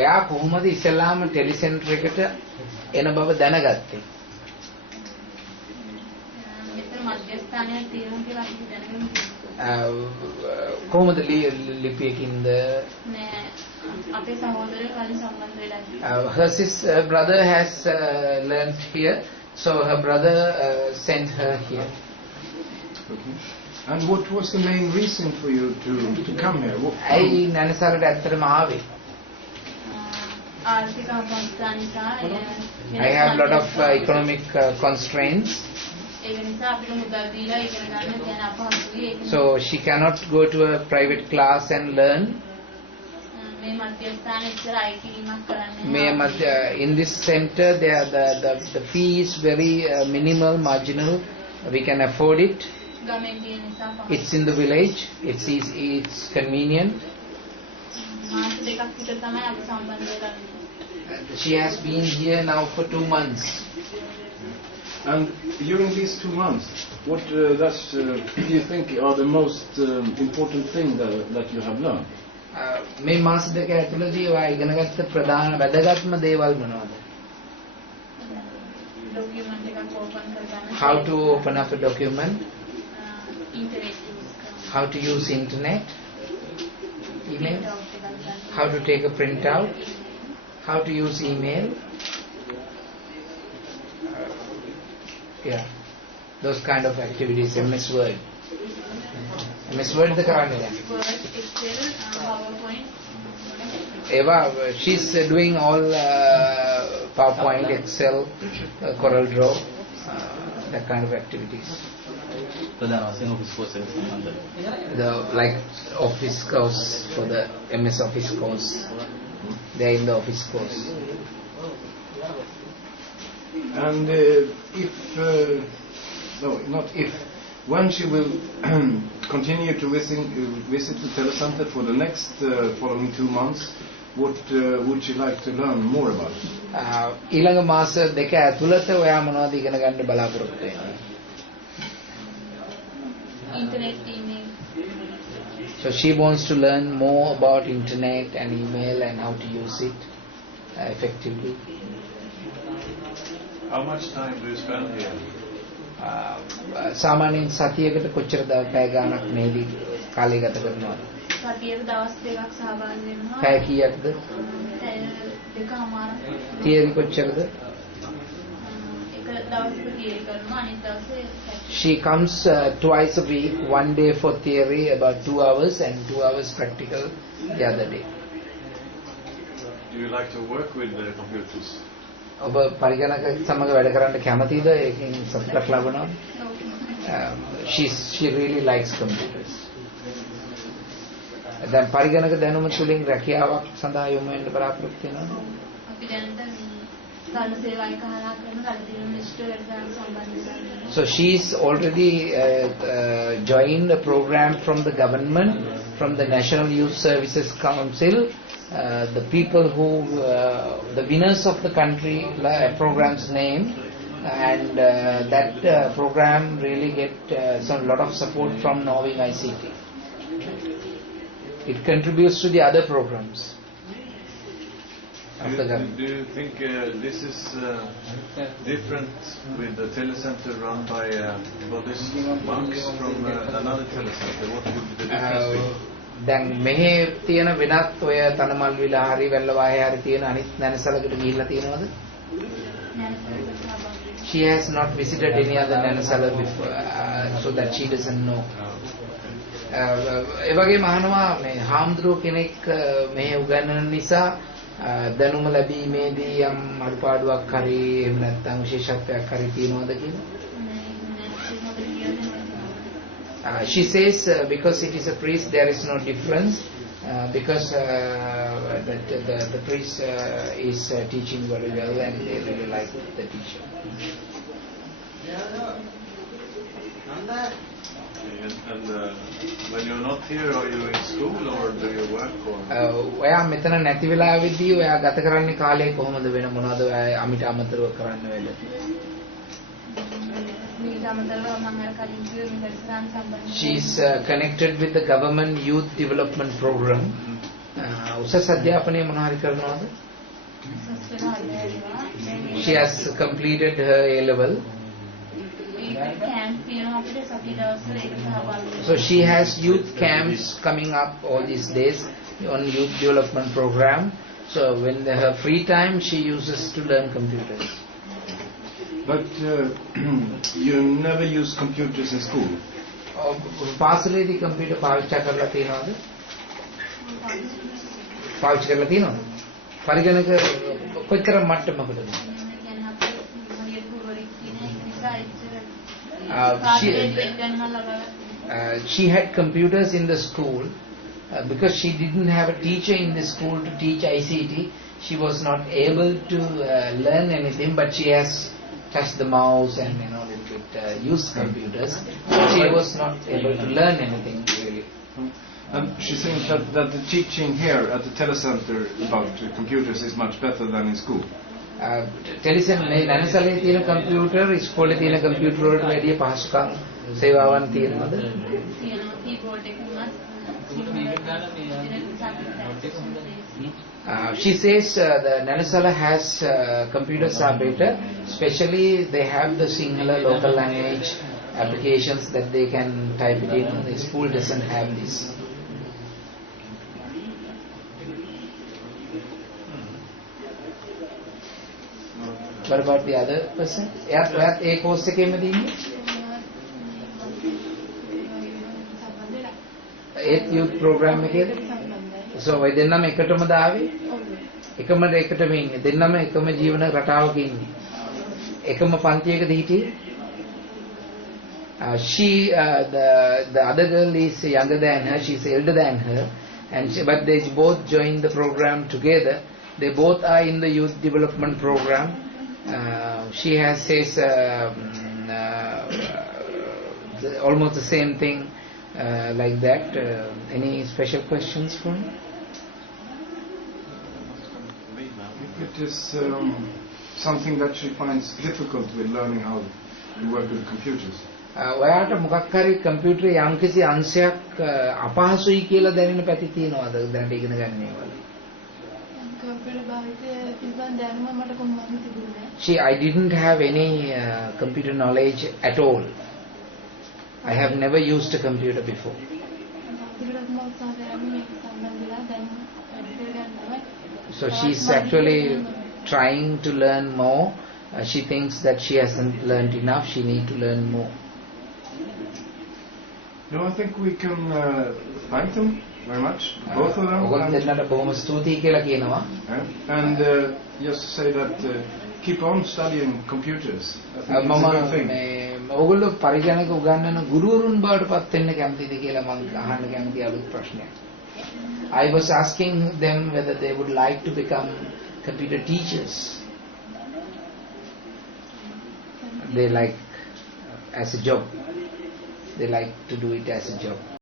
ඔයා කොහොමද ඉස්ලාම ටෙලිසෙන්ටර් එකට එන බව දැනගත්තේ? මෙතන මධ්‍යස්ථානයක් තියෙනවා කියලා අපි දැනගෙන කොහොමද ලිපියකින්ද? නෑ අපේ සහෝදරයෝ කලින් සම්බන්ධ වෙලා her brother has learned here, so her brother sent her here. Okay. And what was the main reason for you to come here? ඇයි නැනසලට ඇත්තටම ආවේ? ආර්ථික අපහසුතා නිසා I have a lot of economic constraints. ඒක නිසා අපිට මුදල් දීලා ඉගෙන ගන්න දැන අපහසුයි. So she cannot go to a private class and learn. මේ මධ්‍යස්ථාන ඉස්සර අයිතිවීමක් කරන්නේ. In this center, the fee is very minimal, marginal. We can afford it. It's in the village. It's convenient. She has been here now for 2 months. And during these 2 months, what do you think are the most important thing that you have learned? මේ මාස දෙක ඇතුළතදී ඔයා ඉගෙනගත්ත ප්‍රධාන වැදගත්ම දේවල් මොනවද? How to open up a document, how to use internet, email, how to take a printout, how to use email, those kind of activities. MS Word. MS Word the කරන්නේ දැන්. Eva, she's doing all PowerPoint, Excel, Corel Draw, that kind of activities. Like office course for the MS Office course. They're in the office course. And when she will continue to visit the telecenter for the next following 2 months, what would she like to learn more about? ඊළඟ මාස දෙක ඇතුළත ඔයා මොනවද ඉගෙන ගන්න බලාපොරොත්තු වෙන්නේ? Internet, email. So she wants to learn more about internet and email and how to use it effectively. How much time do you spend here? සාමාන්‍යයෙන් සතියකට කොච්චර පැය ගාණක් මේදී කාලය ගත කරනවද? සතියේ දවස් දෙකක් සහභාගී වෙනවා. පැය කීයක්ද? දෙකමාරක්. තියරි කොච්චරද? එක දවසක තියරි කරනවා අනිත් දවසේ. She comes twice a week, 1 day for theory about 2 hours and 2 hours practical the other day. Do you like to work with the computers? ඔබ පරිගණක සමග වැඩ කරන්න කැමතිද? ඒකෙන් සතුටක් ලබනවා? She really likes computers. දැන් පරිගණක දැනුම තුලින් රැකියාවක් සඳහා යොමු වෙන්න බලාපොරොත්තු වෙනවද? අපි දැනට ගාන සේවායක හරහා කරන කල්පින මිනිස්ටර් වැඩසටහන සම්බන්ධ. So she's already joined a program from the government, from the National Youth Services Council. The people who, the winners of the country program's name, and that program really get some lot of support from Norway ICT. It contributes to the other programs. Do you think this is different with the telecenter run by Buddhist monks from another telecenter? What would the difference be? දැන් මෙහි තියෙන වෙනත් ඔය තනමල් විලා හරි වැල්ලවාහේ හරි තියෙන අනිත් නැනසලකට ගිහිල්ලා තියෙනවද? She has not visited any other නැනසල before, so that she doesn't know. ඒ වගේම අහනවා මේ හාමුදුරුවෝ කෙනෙක් මෙහි උගන්වන නිසා දැනුම ලැබීමේදී යම් අඩුපාඩුවක් හරි එහෙම නැත්නම් විශේෂත්වයක් හරි තියෙනවද කියලා? She says because it is a priest there is no difference, because the priest is teaching very well and they really like the teacher. And when you're not here, are you in school or do you work? ඔයා මෙතන නැති වෙලාවෙදී ඔයා ගත කරන්නේ කාලය කොහොමද? වෙන මොනවද ඔයා අමිට අමතරව කරන්න වෙලද? She's connected with the government youth development program. උසස් අධ්‍යාපනය මොනවා හරි කරනවද? සස්පෙන අධ්‍යයනය She has completed her A level. Camp තියෙනවා අපිට සති දවස්වල ඒක සහභාගී වෙන්න. So she has youth camps coming up all these days on youth development program. So when her free time she uses to learn computers. But you never use computers in school. පාසලේදී computer පාවිච්චි කරලා තියෙනවද? පාවිච්චි කරලා තියෙනවද? පරිගණක කොච්චර මට්ටමකටද? කියන්නේ අපේ මොනියර් ගුරුවරයෙක් කියන එක නිසා She had computers in the school because she didn't have a teacher in the school to teach ICT. She was not able to learn anything, but she has touched the mouse and little bit used computers. But she was not able to learn anything really. And she thinks that the teaching here at the telecenter about computers is much better than in school. ටෙලිසන් මේ නැනසලේ තියෙන computer ඉස්කෝලේ තියෙන computer වලට වැඩිය පහසුකම් සේවාවන් තියෙනවද? තියෙනවා keyboard එක උනත් She says the Nanasala has computers are better, especially they have the Sinhala local language applications that they can type it in. The school doesn't have this. What about the other person? එයාත් A course එකේම දින්නේ? ඒත් youth program එකේද? So ඔය දෙන්නම එකටමද ආවේ? එකටම ඉන්නේ. දෙන්නම එකම ජීවන රටාවක ඉන්නේ. එකම පන්තියකද හිටියේ? The other girl is younger than her. She's elder than her, but they both joined the program together. They both are in the youth development program. She says almost the same thing like that. Any special questions for me? It is something that she finds difficult with learning how to work with computers. ඔයාට මොකක් හරි කම්පියුටරේ යම්කිසි අංශයක් අපහසුයි කියලා දැනෙන පැති තියෙනවද දැනට ඉගෙන ගන්න ඒවල? කම්පියුටර් භාවිතය පිළිබඳ දැනුම මට කොහොමද තිබුණේ? I didn't have any computer knowledge at all. I have never used a computer before. So she's actually trying to learn more. She thinks that she hasn't learned enough. She needs to learn more. No, I think we can thank them very much, both of them. ඔයගොල්ලෝ දෙන්නට බොහොම ස්තුතියි කියලා කියනවා. And just say that keep on studying computers. I think it's a good thing. ඔයගොල්ලෝ පරිගණක උගන්වන ගුරුවරුන් බවට පත් වෙන්න කැමතිද කියලා මම අහන්න කැමති අලුත් ප්‍රශ්නයක්. I was asking them whether they would like to become computer teachers. They like as a job. They like to do it as a job.